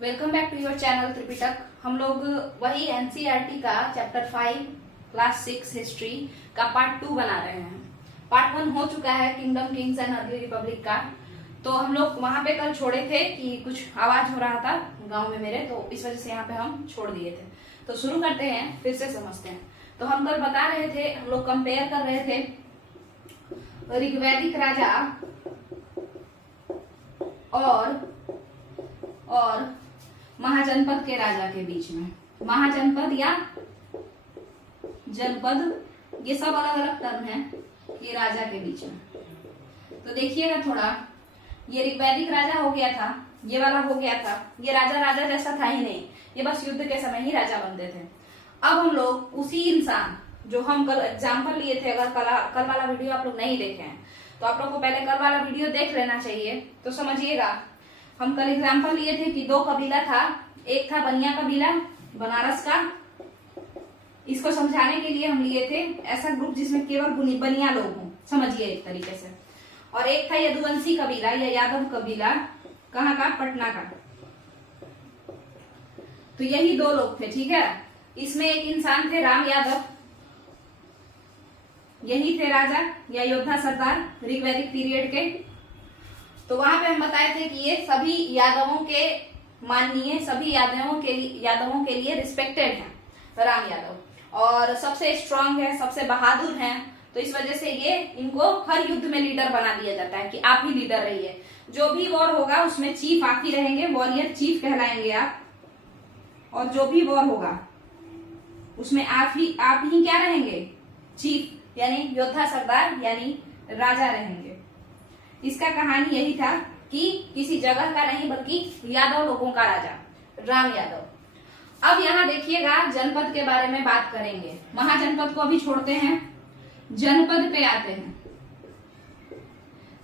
Welcome back to your channel Tripitaka. हम लोग वही एनसीईआरटी का चैप्टर 5 क्लास 6 हिस्ट्री का पार्ट 2 बना रहे हैं। पार्ट 1 हो चुका है kingdom kings and early republic का। तो हम लोग वहां पे कल छोड़े थे कि कुछ आवाज हो रहा था गांव में मेरे, तो इस वजह से यहाँ पे हम छोड़ दिए थे। तो शुरू करते हैं, फिर से समझते हैं। तो हम कल बता रहे थे, हम लोग कंपेयर कर रहे थे ऋग्वैदिक राजा और महाजनपद के राजा के बीच में। महाजनपद या जनपद, ये सब अलग अलग टर्म है, ये राजा के बीच में। तो देखिएगा थोड़ा, ये ऋग्वैदिक राजा हो गया था, ये वाला हो गया था। ये राजा राजा जैसा था ही नहीं, ये बस युद्ध के समय ही राजा बनते थे। अब हम लोग उसी इंसान जो हम कल एग्जाम्पल लिए थे, अगर कल वाला वीडियो आप लोग नहीं देखे हैं तो आप लोग को पहले कल वाला वीडियो देख लेना चाहिए। तो समझिएगा, हम कल एग्जाम्पल लिए थे कि दो कबीला था। एक था बनिया कबीला बनारस का, इसको समझाने के लिए हम लिए थे ऐसा ग्रुप जिसमें केवल बनिया लोग हों, समझिए एक तरीके से। और एक था यदुवंशी कबीला या यादव कबीला, कहाँ का, पटना का। तो यही दो लोग थे, ठीक है। इसमें एक इंसान थे राम यादव, यही थे राजा या योद्धा सरदार ऋग्वैदिक पीरियड के। तो वहां पे हम बताए थे कि ये सभी यादवों के माननीय, सभी यादवों के लिए रिस्पेक्टेड हैं राम यादव, और सबसे स्ट्रांग है, सबसे बहादुर हैं। तो इस वजह से ये इनको हर युद्ध में लीडर बना दिया जाता है कि आप ही लीडर रहिए। जो भी वॉर होगा उसमें चीफ आप ही रहेंगे, वॉरियर चीफ कहलाएंगे आप। और जो भी वॉर होगा उसमें आप ही क्या रहेंगे, चीफ, यानी योद्धा सरदार यानी राजा रहेंगे। इसका कहानी यही था कि किसी जगह का नहीं बल्कि यादव लोगों का राजा राम यादव। अब यहाँ देखिएगा, जनपद के बारे में बात करेंगे। महाजनपद को अभी छोड़ते हैं, जनपद पे आते हैं।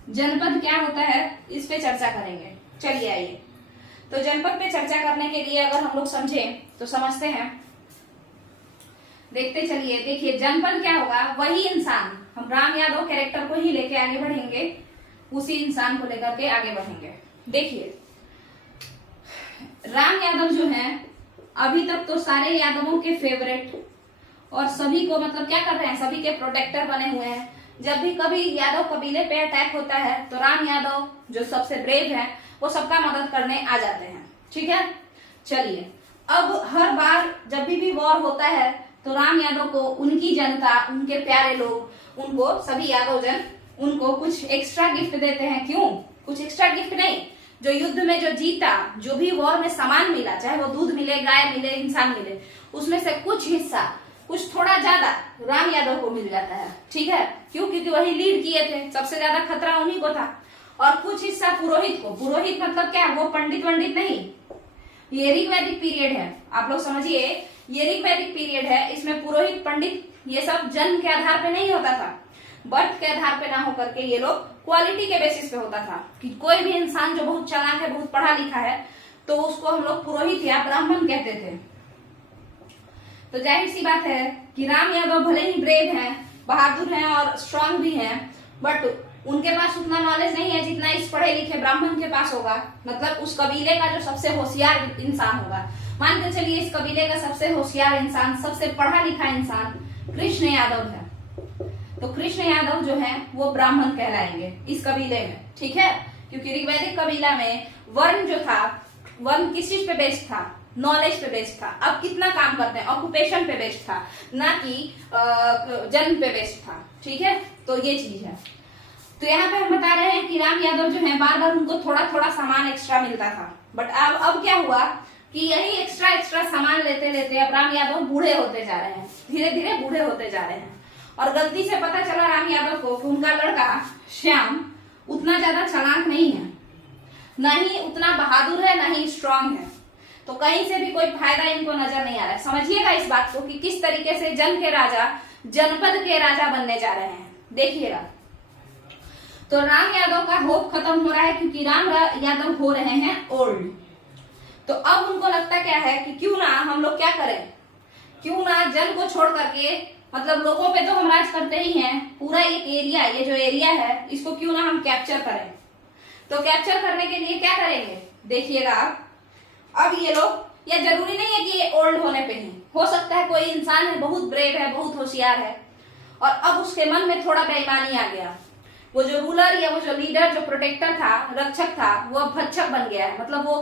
जनपद क्या होता है इस पे चर्चा करेंगे। चलिए आइए, तो जनपद पे चर्चा करने के लिए अगर हम लोग समझें तो समझते हैं, देखते चलिए। देखिए जनपद क्या होगा, वही इंसान, हम राम यादव कैरेक्टर को ही लेके आगे बढ़ेंगे, उसी इंसान को लेकर के आगे बढ़ेंगे। देखिए राम यादव जो हैं, अभी तक तो सारे यादवों के फेवरेट और सभी को मतलब क्या कर रहे हैं, सभी के प्रोटेक्टर बने हुए हैं। जब भी कभी यादव कबीले पे अटैक होता है तो राम यादव जो सबसे ब्रेव है वो सबका मदद करने आ जाते हैं, ठीक है। चलिए, अब हर बार जब भी वॉर होता है तो राम यादव को उनकी जनता, उनके प्यारे लोग, उनको सभी यादव जन उनको कुछ एक्स्ट्रा गिफ्ट देते हैं। क्यों? कुछ एक्स्ट्रा गिफ्ट नहीं, जो युद्ध में जो जीता, जो भी वॉर में सामान मिला, चाहे वो दूध मिले, गाय मिले, इंसान मिले, उसमें से कुछ हिस्सा, कुछ थोड़ा ज्यादा राम यादव को मिल जाता है, ठीक है। क्यों? क्योंकि वही लीड किए थे, सबसे ज्यादा खतरा उन्हीं को था। और कुछ हिस्सा पुरोहित को। पुरोहित मतलब क्या, वो पंडित वंडित नहीं, ये ऋग्वैदिक पीरियड है, आप लोग समझिए, ये ऋग्वैदिक पीरियड है। इसमें पुरोहित पंडित ये सब जन्म के आधार पे नहीं होता था, बर्थ के आधार पे ना होकर के ये लोग क्वालिटी के बेसिस पे होता था कि कोई भी इंसान जो बहुत चालाक है, बहुत पढ़ा लिखा है, तो उसको हम लोग पुरोहित या ब्राह्मण कहते थे। तो जाहिर सी बात है कि राम यादव भले ही ब्रेव हैं, बहादुर हैं और स्ट्रांग भी हैं, बट उनके पास उतना नॉलेज नहीं है जितना इस पढ़े लिखे ब्राह्मण के पास होगा। मतलब उस कबीले का जो सबसे होशियार इंसान होगा, मान के चलिए इस कबीले का सबसे होशियार इंसान, सबसे पढ़ा लिखा इंसान कृष्ण यादव है। तो कृष्ण यादव जो है वो ब्राह्मण कहलाएंगे इस कबीले में, ठीक है। क्योंकि ऋग्वैदिक कबीला में वर्ण जो था, वर्ण किस चीज पे बेस्ड था, नॉलेज पे बेस्ड था। अब कितना काम करते हैं, ऑक्यूपेशन पे बेस्ड था, ना कि जन्म पे बेस्ड था, ठीक है। तो ये चीज है। तो यहाँ पे हम बता रहे हैं कि राम यादव जो है बार बार उनको थोड़ा थोड़ा सामान एक्स्ट्रा मिलता था। बट अब क्या हुआ कि यही एक्स्ट्रा सामान लेते लेते अब राम यादव बूढ़े होते जा रहे हैं, धीरे धीरे बूढ़े होते जा रहे हैं। और गलती से पता चला राम यादव को कि उनका लड़का श्याम उतना ज्यादा चालाक नहीं है, ना ही उतना बहादुर है, ना ही स्ट्रांग है। तो कहीं से भी कोई फायदा इनको नजर नहीं आ रहा है। समझिएगा इस बात को कि किस तरीके से जन के राजा जनपद के राजा बनने जा रहे हैं, देखिएगा। तो राम यादव का होप खत्म हो रहा है क्योंकि राम यादव हो रहे हैं ओल्ड। तो अब उनको लगता क्या है कि क्यों ना हम लोग क्या करें, क्यों ना जन को छोड़ करके, मतलब लोगों पे तो हम राज करते ही हैं, पूरा एक एरिया, ये जो एरिया है इसको क्यों ना हम कैप्चर करें। तो कैप्चर करने के लिए क्या करेंगे, देखिएगा आप, अब ये लोग, या जरूरी नहीं है कि ये ओल्ड होने पे ही, हो सकता है कोई इंसान है बहुत ब्रेव है, बहुत होशियार है, और अब उसके मन में थोड़ा बेईमानी आ गया, वो जो रूलर या वो जो लीडर, जो प्रोटेक्टर था, रक्षक था, वो अब भक्षक बन गया है, मतलब वो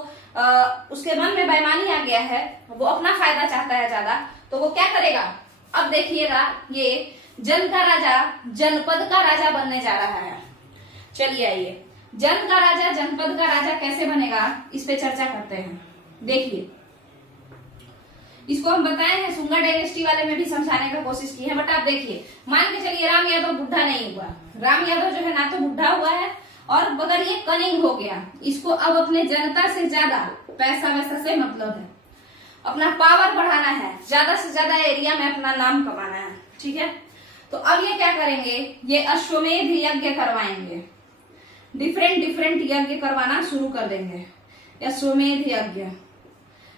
उसके मन में बेईमानी आ गया है, वो अपना फायदा चाहता है ज्यादा, तो वो क्या करेगा? अब देखिएगा, ये जन का राजा जनपद का राजा बनने जा रहा है। चलिए आइए, जन का राजा जनपद का राजा कैसे बनेगा, इस पे चर्चा करते हैं। देखिए, इसको हम बताए हैं, सुंगा डायनेस्टी वाले में भी समझाने का कोशिश की है, बट आप देखिए, मान के चलिए राम यादव बुढ़ा नहीं हुआ, राम यादव जो है ना तो बुढ़ा हुआ है, और मगर ये कनिंग हो गया, इसको अब अपने जनता से ज्यादा पैसा वैसा से मतलब है, अपना पावर बढ़ाना है, ज्यादा से ज्यादा एरिया में अपना नाम कमाना है, ठीक है। तो अब ये क्या करेंगे, ये अश्वमेध यज्ञ करवाएंगे, डिफरेंट यज्ञ करवाना शुरू कर देंगे। अश्वमेध यज्ञ,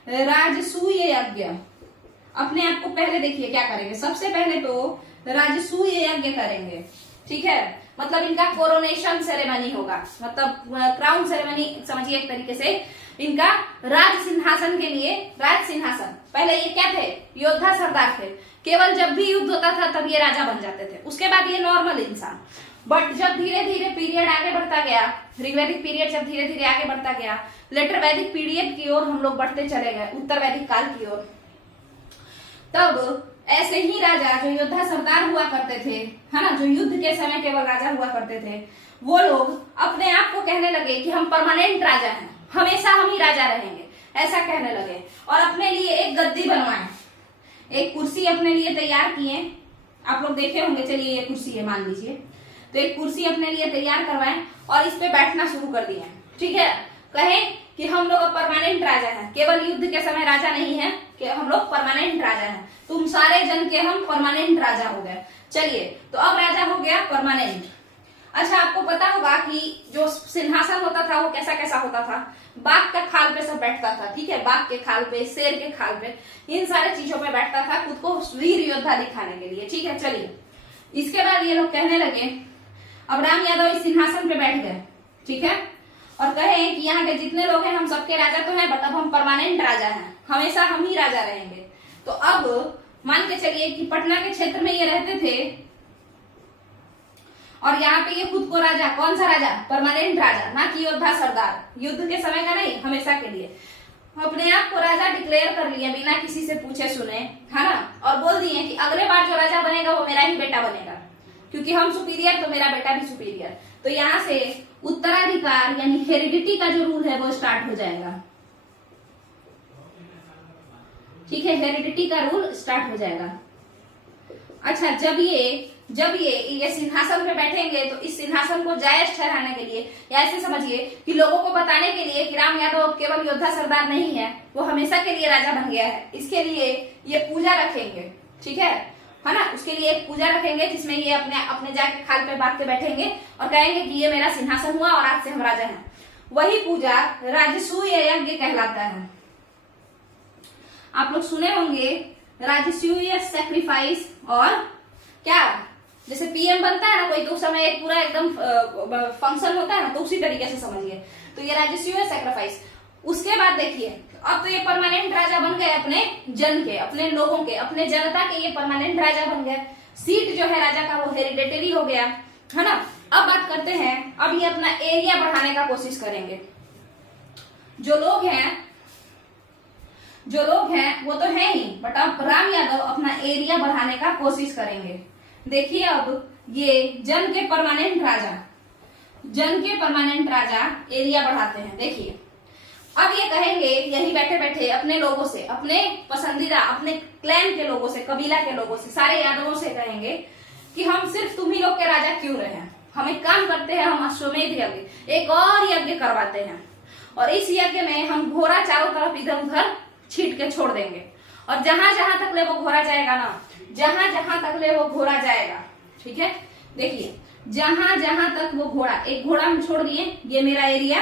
राजसूय यज्ञ, अपने आप को पहले देखिए क्या करेंगे, सबसे पहले तो राजसूय यज्ञ करेंगे, ठीक है, मतलब इनका कोरोनेशन सेरेमनी होगा, मतलब क्राउन सेरेमनी समझिए एक तरीके से, इनका राज सिंहासन के लिए, राज सिंहासन, पहले ये क्या थे, योद्धा सरदार थे, केवल जब भी युद्ध होता था तब ये राजा बन जाते थे, उसके बाद ये नॉर्मल इंसान। बट जब धीरे धीरे पीरियड आगे बढ़ता गया, ऋग्वैदिक पीरियड जब धीरे धीरे आगे बढ़ता गया, लेटर वैदिक पीरियड की ओर हम लोग बढ़ते चले गए, उत्तर वैदिक काल की ओर, तब ऐसे ही राजा जो योद्धा सरदार हुआ करते थे, है ना, जो युद्ध के समय केवल राजा हुआ करते थे, वो लोग अपने आप को कहने लगे कि हम परमानेंट राजा हैं, हमेशा हम ही राजा रहेंगे, ऐसा कहने लगे, और अपने लिए एक गद्दी बनवाए, एक कुर्सी अपने लिए तैयार किए, आप लोग देखे होंगे, चलिए ये कुर्सी है मान लीजिए, तो एक कुर्सी अपने लिए तैयार करवाएं और इस पे बैठना शुरू कर दिए, ठीक है, कहें कि हम लोग अब परमानेंट राजा हैं, केवल युद्ध के समय राजा नहीं है, कि हम लोग परमानेंट राजा हैं, तुम सारे जन के हम परमानेंट राजा हो गए। चलिए, तो अब राजा हो गया परमानेंट। अच्छा, आपको पता होगा कि जो सिंहासन होता था वो कैसा कैसा होता था, बाघ का खाल पे सब बैठता था, ठीक है, बाघ के खाल पे, शेर के खाल पे, इन सारे चीजों पे बैठता था, खुद को वीर योद्धा दिखाने के लिए, ठीक है। चलिए, इसके बाद ये लोग कहने लगे, अब राम यादव इस सिंहासन पे बैठ गए, ठीक है, और कहे कि यहाँ के जितने लोग हैं हम सबके राजा तो हैं, बट अब हम परमानेंट राजा हैं, हमेशा हम ही राजा रहेंगे। तो अब मान के चलिए कि पटना के क्षेत्र में ये रहते थे, और यहाँ पे ये खुद को राजा, कौन सा राजा, परमानेंट राजा, ना कि योद्धा सरदार, युद्ध के समय का नहीं, हमेशा के लिए अपने आप को राजा डिक्लेयर कर लिया बिना किसी से पूछे सुने, है ना, और बोल दिए कि अगले बार जो राजा बनेगा वो मेरा ही बेटा बनेगा, क्योंकि हम सुपीरियर तो मेरा बेटा भी सुपीरियर। तो यहाँ से उत्तराधिकार यानी हेरिडिटी का जो रूल है वो स्टार्ट हो जाएगा, ठीक है, हेरिडिटी का रूल स्टार्ट हो जाएगा। अच्छा, जब ये सिंहासन पे बैठेंगे तो इस सिंहासन को जायज ठहराने के लिए, या ऐसे समझिए कि लोगों को बताने के लिए कि राम यादव केवल योद्धा सरदार नहीं है, वो हमेशा के लिए राजा बन गया है, इसके लिए ये पूजा रखेंगे, ठीक है ना, उसके लिए एक पूजा रखेंगे जिसमें ये अपने जाके खाल पे बांध के बैठेंगे और कहेंगे कि ये मेरा सिंहासन हुआ और आज से हम राजा हैं। वही पूजा राजसूय यज्ञ कहलाता है। आप लोग सुने होंगे राजसूय सैक्रिफाइस, और क्या, जैसे पीएम बनता है ना कोई, तो उस समय एक पूरा एकदम फंक्शन होता है ना, तो उसी तरीके से समझिए, तो ये राजसूय सैक्रिफाइस। उसके बाद देखिए, अब तो ये परमानेंट राजा बन गए, अपने जन के, अपने लोगों के, अपने जनता के ये परमानेंट राजा बन गए, सीट जो है राजा का वो हेरिडेटरी हो गया, है ना। अब बात करते हैं, अब ये अपना एरिया बढ़ाने का कोशिश करेंगे। जो लोग हैं वो तो है ही, बट अब राम यादव अपना एरिया बढ़ाने का कोशिश करेंगे। देखिए, अब ये जन के परमानेंट राजा एरिया बढ़ाते हैं। देखिए, अब ये कहेंगे यही बैठे बैठे अपने लोगों से, अपने पसंदीदा, अपने क्लैन के लोगों से, कबीला के लोगों से, सारे यादवों से कहेंगे कि हम सिर्फ तुम ही लोग के राजा क्यों रहे, हम एक काम करते हैं, हम अश्वमेध यज्ञ, एक और यज्ञ करवाते हैं, और इस यज्ञ में हम घोड़ा चारों तरफ इधर उधर छीट के छोड़ देंगे, और जहां जहां तक ले वो घोड़ा जाएगा ना, जहां जहां तक ले वो घोड़ा जाएगा, ठीक है। देखिए, जहां जहां तक वो घोड़ा, एक घोड़ा हम छोड़ दिए, ये मेरा एरिया,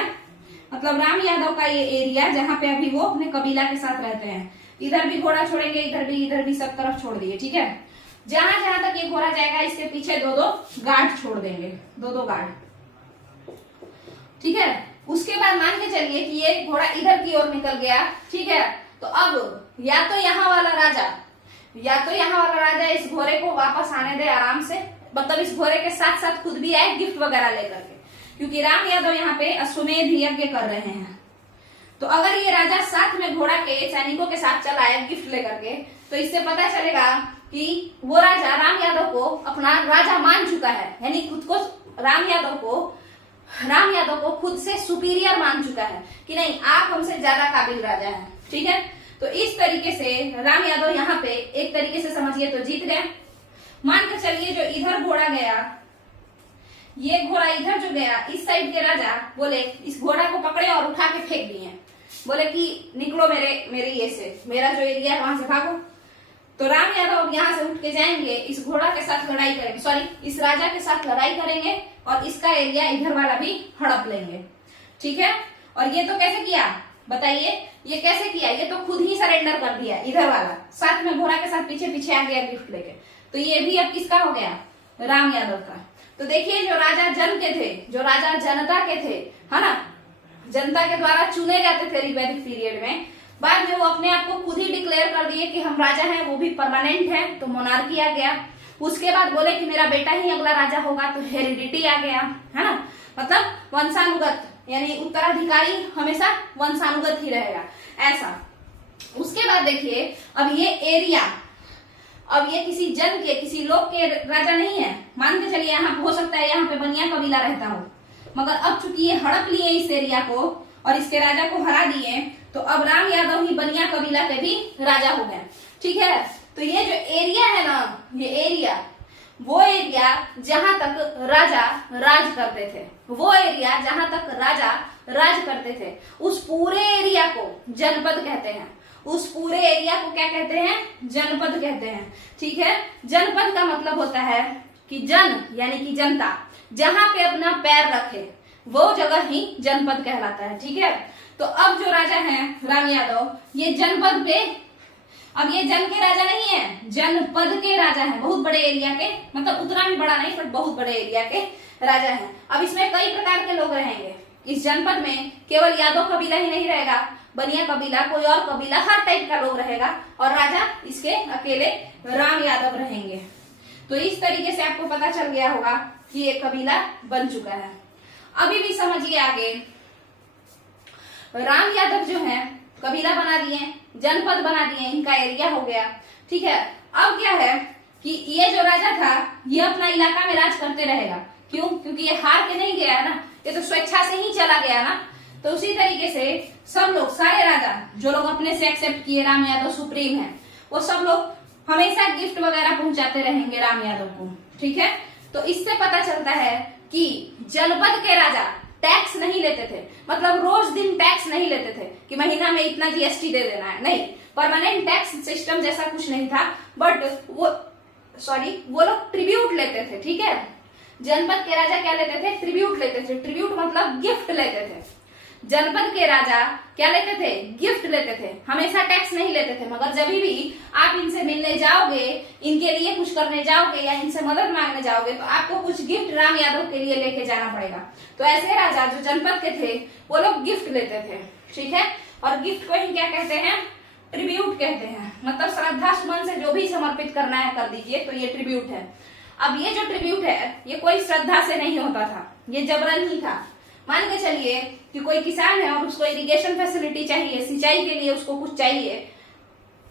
मतलब राम यादव का ये एरिया जहां पे अभी वो अपने कबीला के साथ रहते हैं, इधर भी घोड़ा छोड़ेंगे, इधर भी सब तरफ छोड़ दिए, ठीक है। जहां जहां तक ये घोड़ा जाएगा इसके पीछे दो गार्ड छोड़ देंगे, दो गार्ड, ठीक है। उसके बाद मान के चलिए कि ये घोड़ा इधर की ओर निकल गया, ठीक है। तो अब या तो यहाँ वाला राजा इस घोड़े को वापस आने दे आराम से, मतलब इस घोड़े के साथ साथ खुद भी आए गिफ्ट वगैरह लेकर के, क्योंकि राम यादव यहाँ पे अश्वमेध यज्ञ कर रहे हैं। तो अगर ये राजा साथ में घोड़ा के सैनिकों के साथ चला है गिफ्ट लेकर के, तो इससे पता चलेगा कि वो राजा राम यादव को अपना राजा मान चुका है, यानी खुद को राम यादव को खुद से सुपीरियर मान चुका है कि नहीं, आप हमसे ज्यादा काबिल राजा हैं, ठीक है। तो इस तरीके से राम यादव यहाँ पे एक तरीके से समझिए तो जीत गए। मान के चलिए जो इधर घोड़ा गया, ये घोड़ा इधर जो गया, इस साइड के राजा बोले इस घोड़ा को पकड़े और उठा के फेंक दिए, बोले कि निकलो मेरे ये से, मेरा जो एरिया है वहां से भागो। तो राम यादव अब यहाँ से उठ के जाएंगे, इस घोड़ा के साथ लड़ाई करेंगे, सॉरी इस राजा के साथ लड़ाई करेंगे और इसका एरिया इधर वाला भी हड़प लेंगे, ठीक है। और ये तो कैसे किया बताइए, ये कैसे किया, ये तो खुद ही सरेंडर कर दिया, इधर वाला साथ में घोड़ा के साथ पीछे पीछे आ गया गिफ्ट लेके। तो ये भी अब किसका हो गया, राम यादव का। तो देखिए जो राजा जन के थे, जो राजा जनता के थे, है ना, जनता के द्वारा चुने जाते थे ऋग्वैदिक पीरियड में, बाद में वो अपने आप को खुद ही डिक्लेयर कर दिए कि हम राजा हैं, वो भी परमानेंट है, तो मोनार्की आ गया। उसके बाद बोले कि मेरा बेटा ही अगला राजा होगा, तो हेरिडिटी आ गया, है ना, मतलब वंशानुगत, यानी उत्तराधिकारी हमेशा वंशानुगत ही रहेगा, ऐसा। उसके बाद देखिए अब ये एरिया, अब ये किसी जन के किसी लोग के राजा नहीं है, मान के चलिए यहाँ हो सकता है यहाँ पे बनिया कबीला रहता हो, मगर अब चूंकि ये हड़प लिए इस एरिया को और इसके राजा को हरा दिए, तो अब राम यादव ही बनिया कबीला के भी राजा हो गए, ठीक है। तो ये जो एरिया है ना, ये एरिया, वो एरिया जहां तक राजा राज करते थे, वो एरिया जहां तक राजा राज करते थे, उस पूरे एरिया को जनपद कहते हैं। उस पूरे एरिया को क्या कहते हैं, जनपद कहते हैं, ठीक है। जनपद का मतलब होता है कि जन यानी कि जनता जहां पे अपना पैर रखे वो जगह ही जनपद कहलाता है, ठीक है। तो अब जो राजा हैं राम यादव, ये जनपद पे, अब ये जन के राजा नहीं है, जनपद के राजा हैं, बहुत बड़े एरिया के, मतलब उतना भी बड़ा नहीं पर बहुत बड़े एरिया के राजा हैं। अब इसमें कई प्रकार के लोग रहेंगे, इस जनपद में केवल यादव कबीला ही नहीं रहेगा, बनिया कबीला, कोई और कबीला, हर टाइप का लोग रहेगा, और राजा इसके अकेले राम यादव रहेंगे। तो इस तरीके से आपको पता चल गया होगा कि एक कबीला बन चुका है। अभी भी समझिए आगे, राम यादव जो है कबीला बना दिए, जनपद बना दिए, इनका एरिया हो गया, ठीक है। अब क्या है कि ये जो राजा था ये अपना इलाका में राज करते रहेगा, क्यों, क्योंकि ये हार के नहीं गया ना, ये तो स्वेच्छा से ही चला गया ना। तो उसी तरीके से सब लोग, सारे राजा जो लोग अपने से एक्सेप्ट किए राम यादव सुप्रीम है, वो सब लोग हमेशा गिफ्ट वगैरह पहुंचाते रहेंगे राम यादव को, ठीक है। तो इससे पता चलता है कि जनपद के राजा टैक्स नहीं लेते थे, मतलब रोज दिन टैक्स नहीं लेते थे कि महीना में इतना जीएसटी दे देना है, नहीं, परमानेंट टैक्स सिस्टम जैसा कुछ नहीं था, बट वो लोग ट्रिब्यूट लेते थे, ठीक है। जनपद के राजा क्या लेते थे, ट्रिब्यूट लेते थे, ट्रिब्यूट मतलब गिफ्ट लेते थे। जनपद के राजा क्या लेते थे, गिफ्ट लेते थे, हमेशा टैक्स नहीं लेते थे। मगर जब भी आप इनसे मिलने जाओगे, इनके लिए कुछ करने जाओगे या इनसे मदद मांगने जाओगे, तो आपको कुछ गिफ्ट राम यादव के लिए लेके जाना पड़ेगा। तो ऐसे राजा जो जनपद के थे वो लोग गिफ्ट लेते थे, ठीक है। और गिफ्ट को ही क्या कहते हैं, ट्रिब्यूट कहते हैं, मतलब श्रद्धा सुमन से जो भी समर्पित करना है कर दीजिए, तो ये ट्रिब्यूट है। अब ये जो ट्रिब्यूट है ये कोई श्रद्धा से नहीं होता था, ये जबरन ही था। मान के चलिए कि कोई किसान है और उसको इरिगेशन फैसिलिटी चाहिए, सिंचाई के लिए उसको कुछ चाहिए,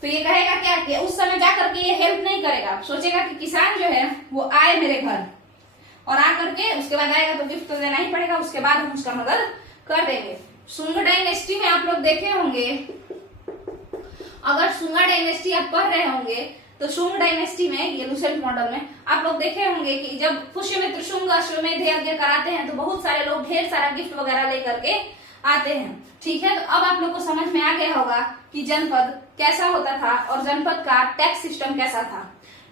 तो ये कहेगा क्या कि उस समय जाकर के ये हेल्प नहीं करेगा, सोचेगा कि किसान जो है वो आए मेरे घर और आ करके उसके बाद आएगा तो गिफ्ट तो देना ही पड़ेगा, उसके बाद हम उसका मदद कर देंगे। शुंग डायनेस्टी में आप लोग देखे होंगे, अगर शुंगा डायनेस्टी आप पढ़ रहे होंगे तो शुंग डायनेस्टी में, ये लुसेंट मॉडल में आप लोग देखे होंगे कि जब पुष्यमित्र शुंग अश्वमेध यज्ञ कराते हैं तो बहुत सारे लोग ढेर सारा गिफ्ट वगैरह लेकर के आते हैं, ठीक है। तो अब आप लोग को समझ में आ गया होगा कि जनपद कैसा होता था और जनपद का टैक्स सिस्टम कैसा था।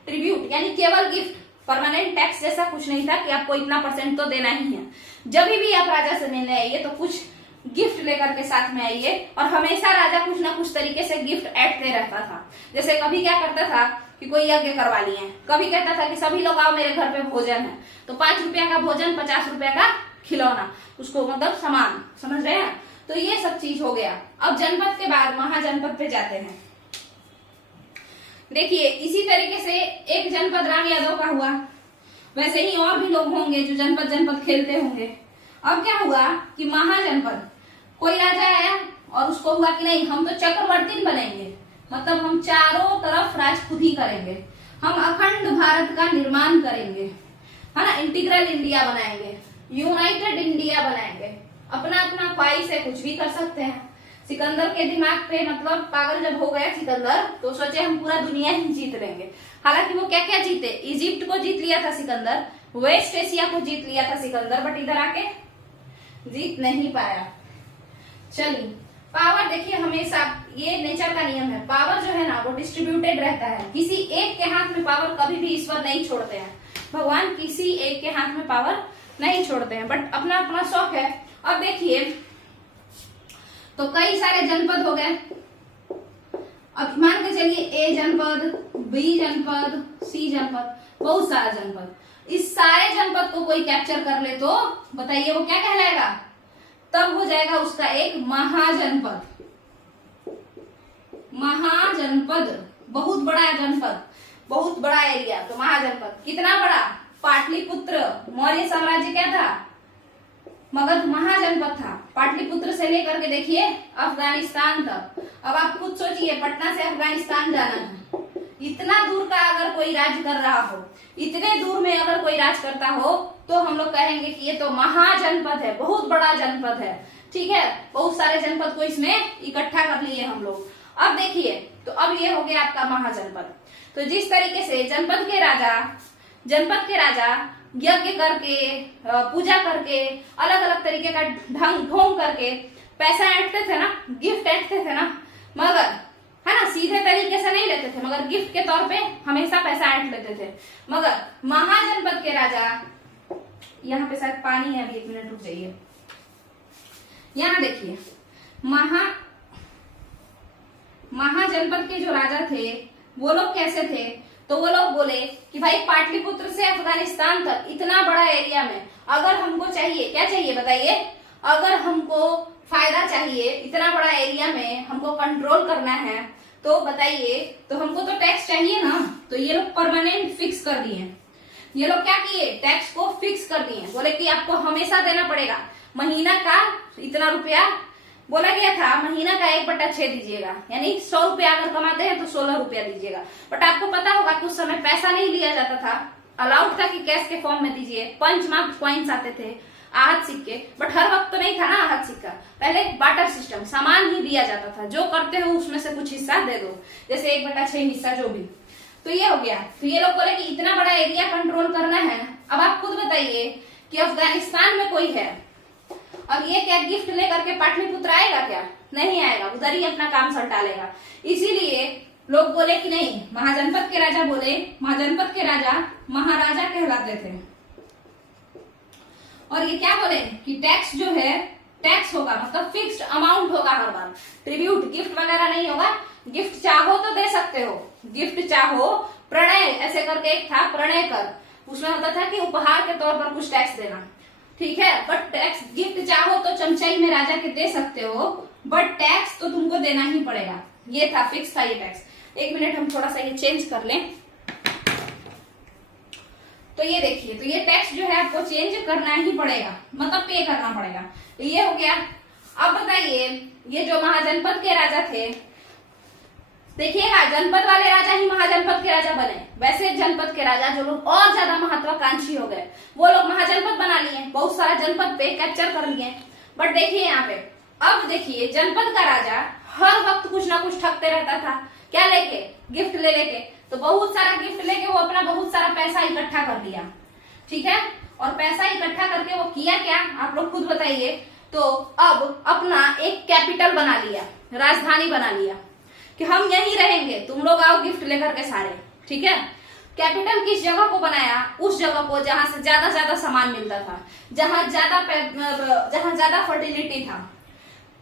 ट्रिब्यूट यानी केवल गिफ्ट, परमानेंट टैक्स जैसा कुछ नहीं था कि आपको इतना % तो देना ही है। जब भी आप राजा से मिलने आइए तो कुछ गिफ्ट लेकर के साथ में आइए, और हमेशा राजा कुछ ना कुछ तरीके से गिफ्ट ऐडते रहता था। जैसे कभी क्या करता था कि कोई यज्ञ करवा लिए, कभी कहता था कि सभी लोग आओ मेरे घर पे भोजन है, तो 5 रुपया का भोजन 50 रुपया का खिलौना, उसको मतलब सामान, समझ रहे हैं। तो ये सब चीज हो गया। अब जनपद के बाद महाजनपद पे जाते हैं। देखिए इसी तरीके से एक जनपद राम यादव का हुआ, वैसे ही और भी लोग होंगे जो जनपद जनपद खेलते होंगे। अब क्या हुआ कि महाजनपद, कोई राजा आया और उसको हुआ कि नहीं हम तो चक्रवर्ती बनेंगे, मतलब हम चारों तरफ राज खुद ही करेंगे, हम अखंड भारत का निर्माण करेंगे, है ना, इंटीग्रल इंडिया बनाएंगे, यूनाइटेड इंडिया बनाएंगे। अपना अपना ख्वाहिश है, कुछ भी कर सकते हैं। सिकंदर के दिमाग पे मतलब पागल जब हो गया सिकंदर, तो सोचे हम पूरा दुनिया ही जीत लेंगे। हालांकि वो क्या क्या जीते, इजिप्ट को जीत लिया था सिकंदर, वेस्ट एशिया को जीत लिया था सिकंदर, बट इधर आके जीत नहीं पाया। चलिए पावर देखिए, हमेशा ये नेचर का नियम है, पावर जो है ना वो डिस्ट्रीब्यूटेड रहता है। किसी एक के हाथ में पावर कभी भी ईश्वर नहीं छोड़ते हैं, भगवान किसी एक के हाथ में पावर नहीं छोड़ते हैं, बट अपना अपना शौक है। अब देखिए तो कई सारे जनपद हो गए। अब मान के चलिए ए जनपद, बी जनपद, सी जनपद, बहुत सारा जनपद। इस सारे जनपद को कोई कैप्चर कर ले तो बताइए वो क्या कहलाएगा, तब हो जाएगा उसका एक महाजनपद। महाजनपद बहुत बड़ा जनपद, बहुत बड़ा एरिया, तो महाजनपद कितना बड़ा, पाटलिपुत्र मौर्य साम्राज्य क्या था, मगध महाजनपद था। पाटलिपुत्र से लेकर के देखिए अफगानिस्तान तक। अब आप खुद सोचिए पटना से अफगानिस्तान जाना है, इतना दूर का अगर कोई राज कर रहा हो, इतने दूर में अगर कोई राज करता हो, तो हम लोग कहेंगे कि ये तो महाजनपद है, बहुत बड़ा जनपद है। ठीक है, बहुत सारे जनपद को इसमें इकट्ठा कर लिए हम लोग। अब देखिए तो अब ये हो गया आपका महाजनपद। तो जिस तरीके से जनपद के राजा यज्ञ करके, पूजा करके, अलग अलग तरीके का ढोंग करके पैसा ऐंठते थे ना, गिफ्ट ऐंठते थे ना, मगर है ना सीधे तरीके से नहीं लेते थे, मगर गिफ्ट के तौर पे हमेशा पैसा ऐंठ लेते थे। मगर महाजनपद के राजा, यहाँ पे शायद पानी है, अभी 1 मिनट रुक जाइए। यहाँ देखिए महाजनपद के जो राजा थे वो लोग कैसे थे, तो वो लोग बोले कि भाई पाटलिपुत्र से अफगानिस्तान तक इतना बड़ा एरिया में अगर हमको चाहिए, क्या चाहिए बताइए, अगर हमको फायदा चाहिए, इतना बड़ा एरिया में हमको कंट्रोल करना है, तो बताइए तो हमको तो टैक्स चाहिए ना। तो ये लोग परमानेंट फिक्स कर दिए, ये लोग क्या किए, टैक्स को फिक्स कर दिए। बोले कि आपको हमेशा देना पड़ेगा, महीना का इतना रुपया बोला गया था, महीना का 1/6 दीजिएगा, यानी 100 रुपया अगर कमाते हैं तो 16 रुपया दीजिएगा। बट आपको पता होगा कि उस समय पैसा नहीं लिया जाता था, अलाउड था कि कैश के फॉर्म में दीजिए। पंचमार्क कॉइन्स आते थे, आहत सिक्के, बट हर वक्त तो नहीं था ना आहत सिक्का, पहले बार्टर सिस्टम, सामान ही दिया जाता था, जो करते हो उसमें से कुछ हिस्सा दे दो, जैसे 1/6 हिस्सा जो भी। तो ये हो गया। तो ये लोग बोले कि इतना बड़ा एरिया कंट्रोल करना है। अब आप खुद बताइए कि अफगानिस्तान में कोई है, अब ये क्या गिफ्ट लेकर के पाटलिपुत्र आएगा, क्या नहीं आएगा, उधर ही अपना काम सर डालेगा। इसीलिए लोग बोले कि नहीं, महाजनपद के राजा बोले, महाजनपद के राजा महाराजा कहलाते थे। और ये क्या बोले कि टैक्स जो है, टैक्स होगा मतलब फिक्स्ड अमाउंट होगा हर बार, ट्रिब्यूट गिफ्ट वगैरह नहीं होगा। गिफ्ट चाहो तो दे सकते हो, गिफ्ट चाहो, प्रणय ऐसे करके एक था, प्रणय कर, उसमें होता था कि उपहार के तौर पर कुछ टैक्स देना, ठीक है। बट टैक्स गिफ्ट चाहो तो चमचाई में राजा के दे सकते हो, बट टैक्स तो तुमको देना ही पड़ेगा। ये था, फिक्स था ये टैक्स। 1 मिनट हम थोड़ा सा ये चेंज कर लें। तो ये देखिए, तो ये टैक्स जो है आपको चेंज करना ही पड़ेगा, मतलब पे करना पड़ेगा। तो ये हो गया। अब बताइए, ये जो महाजनपद के राजा थे, देखिएगा जनपद वाले राजा ही महाजनपद के राजा बने। वैसे जनपद के राजा जो लोग और ज्यादा महत्वाकांक्षी हो गए, वो लोग महाजनपद बना लिए, बहुत सारा जनपद पे कैप्चर कर लिए। बट देखिए यहाँ पे, अब देखिए जनपद का राजा हर वक्त कुछ ना कुछ ठगते रहता था, क्या लेके, गिफ्ट ले लेके। तो बहुत सारा गिफ्ट लेके वो अपना बहुत सारा पैसा इकट्ठा कर लिया, ठीक है। और पैसा इकट्ठा करके वो किया क्या, आप लोग खुद बताइए। तो अब अपना एक कैपिटल बना लिया, राजधानी बना लिया कि हम यहीं रहेंगे, तुम लोग आओ गिफ्ट लेकर के सारे, ठीक है। कैपिटल किस जगह को बनाया, उस जगह को जहां से ज्यादा सामान मिलता था, जहां ज्यादा फर्टिलिटी था,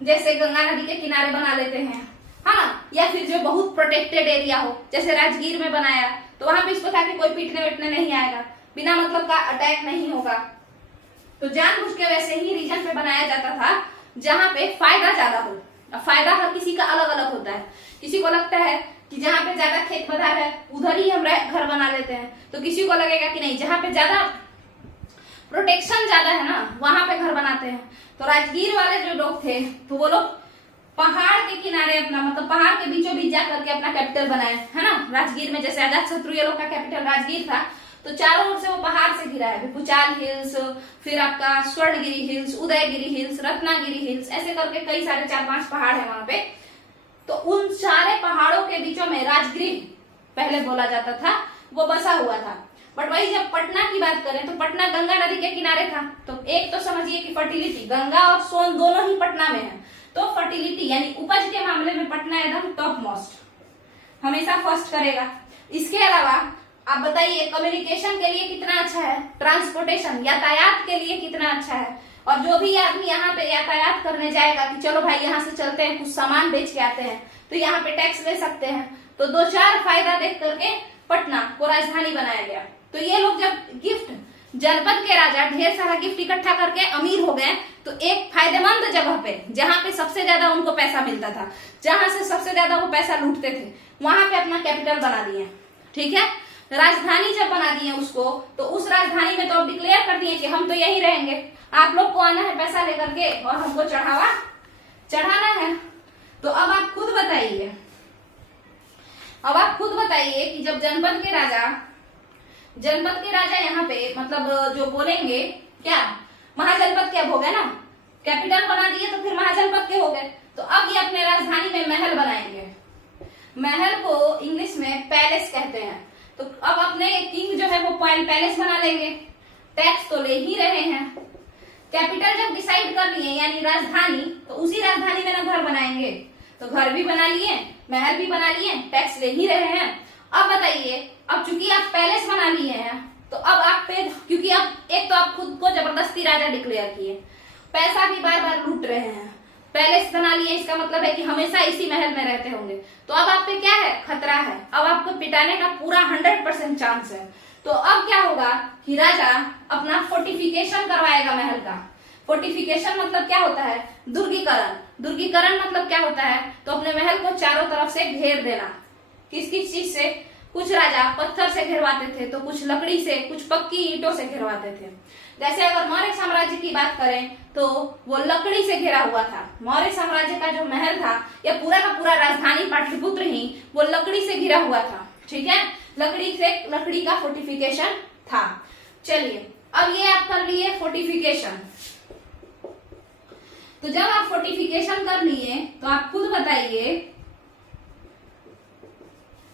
जैसे गंगा नदी के किनारे बना लेते हैं, है ना, या फिर जो बहुत प्रोटेक्टेड एरिया हो, जैसे राजगीर में बनाया, तो वहां पे इसको था कि कोई पीटने वीटने नहीं आएगा, बिना मतलब का अटैक नहीं होगा, तो जानबूझ के वैसे ही रीजन पे बनाया जाता था जहां पे फायदा ज्यादा हो। अब फायदा हर किसी का अलग अलग होता है। किसी को लगता है कि जहां पे ज्यादा खेत बधार है उधर ही हम घर बना लेते हैं, तो किसी को लगेगा कि नहीं जहां पे ज्यादा प्रोटेक्शन ज्यादा है ना वहां पे घर बनाते हैं। तो राजगीर वाले जो लोग थे तो वो लोग पहाड़ के किनारे अपना मतलब पहाड़ के बीचों बीच जा करके अपना कैपिटल बनाए, है ना। राजगीर में जैसे अजात शत्रु ये लोग का कैपिटल राजगीर था, तो चारों ओर से वो पहाड़ से घिरा है। पुचाल हिल्स, फिर आपका Swarnagiri hills, Udayagiri hills, Ratnagiri hills, ऐसे करके कई सारे 4-5 पहाड़ है वहां पे। तो उन सारे पहाड़ों के बीचों में राजगृह पहले बोला जाता था, वो बसा हुआ था। बट वही जब पटना की बात करें तो पटना गंगा नदी के किनारे था। तो एक तो समझिए कि फर्टिलिटी, गंगा और सोन दोनों ही पटना में है, तो फर्टिलिटी यानी उपज के मामले में पटना एकदम टॉप मोस्ट, हमेशा फर्स्ट करेगा। इसके अलावा आप बताइए कम्युनिकेशन के लिए कितना अच्छा है, ट्रांसपोर्टेशन यातायात के लिए कितना अच्छा है। और जो भी आदमी यहाँ पे यातायात करने जाएगा कि चलो भाई यहाँ से चलते हैं कुछ सामान बेच के आते हैं, तो यहाँ पे टैक्स ले सकते हैं। तो 2-4 फायदा देख करके पटना को राजधानी बनाया गया। तो ये लोग जब गिफ्ट, जनपद के राजा ढेर सारा गिफ्ट इकट्ठा करके अमीर हो गए, तो एक फायदेमंद जगह पे जहां पे सबसे ज्यादा उनको पैसा मिलता था, जहां से सबसे ज्यादा वो पैसा लूटते थे, वहां पे अपना कैपिटल बना दिए। ठीक है, राजधानी जब बना दिए उसको, तो उस राजधानी में तो अब डिक्लेयर कर दिए कि हम तो यही रहेंगे, आप लोग को आना है पैसा लेकर के और हमको चढ़ावा चढ़ाना है। तो अब आप खुद बताइए, कि जब जनपद के राजा यहाँ पे मतलब जो बोलेंगे क्या महाजनपद के अब हो गए ना, कैपिटल बना दिए तो फिर महाजनपद के हो गए। तो अब ये अपने राजधानी में महल बनाएंगे। महल को इंग्लिश में पैलेस कहते हैं। तो अब अपने किंग जो है वो पैलेस बना लेंगे, टैक्स तो ले ही रहे हैं। कैपिटल जब डिसाइड कर लिए यानी राजधानी, तो उसी राजधानी में ना घर बनाएंगे, तो घर भी बना लिए, महल भी बना लिए, टैक्स ले ही रहे हैं। अब बताइए, अब चूंकि आप पैलेस बना लिए हैं, तो अब आप पे, क्योंकि अब एक तो आप खुद को जबरदस्ती राजा डिक्लेयर किए, पैसा भी बार बार लूट रहे हैं, पैलेस बना लिए, इसका मतलब है कि हमेशा इसी महल में रहते होंगे। तो अब आप पे क्या है, खतरा है, अब आपको पिटाने का पूरा 100% चांस है। तो अब क्या होगा कि राजा अपना फोर्टिफिकेशन करवाएगा महल का। फोर्टिफिकेशन मतलब क्या होता है, दुर्गीकरण मतलब क्या होता है, तो अपने महल को चारों तरफ से घेर देना। किस किस चीज से, कुछ राजा पत्थर से घेरवाते थे, तो कुछ लकड़ी से, कुछ पक्की ईंटों से घेरवाते थे। जैसे अगर मौर्य साम्राज्य की बात करें तो वो लकड़ी से घिरा हुआ था। मौर्य साम्राज्य का जो महल था या पूरा का पूरा राजधानी पाटलिपुत्र ही वो लकड़ी से घिरा हुआ था। ठीक है, लकड़ी का फोर्टिफिकेशन था। चलिए, अब ये आप कर लिए फोर्टिफिकेशन। तो जब आप फोर्टिफिकेशन कर लिए तो आप खुद बताइए,